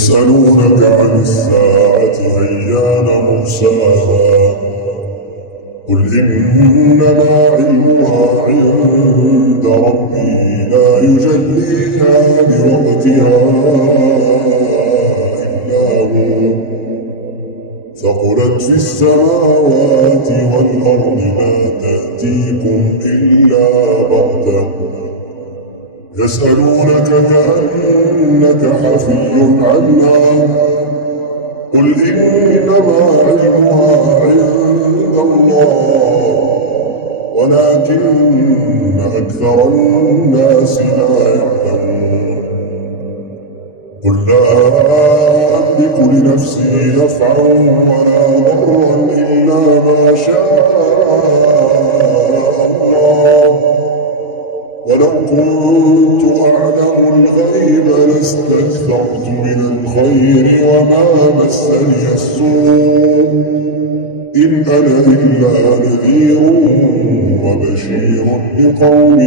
يسألونك عن الساعة أيان مرساها قل إنما علمها عند ربي لا يجليها لوقتها إلا هو ثقلت في السماوات والأرض ما تأتيكم إلا بغتة يسألونك كأنك حفي عنها قل إنما علمها عند الله ولكن أكثر الناس لا يعلمون قل لا أملك لنفسي نفعا ولا ضرا إلا ما شاء الله ولو كنت أعلم الغيب لاستكثرت من الخير وما مسني السوء إن أنا إلا نذير وبشير لقوم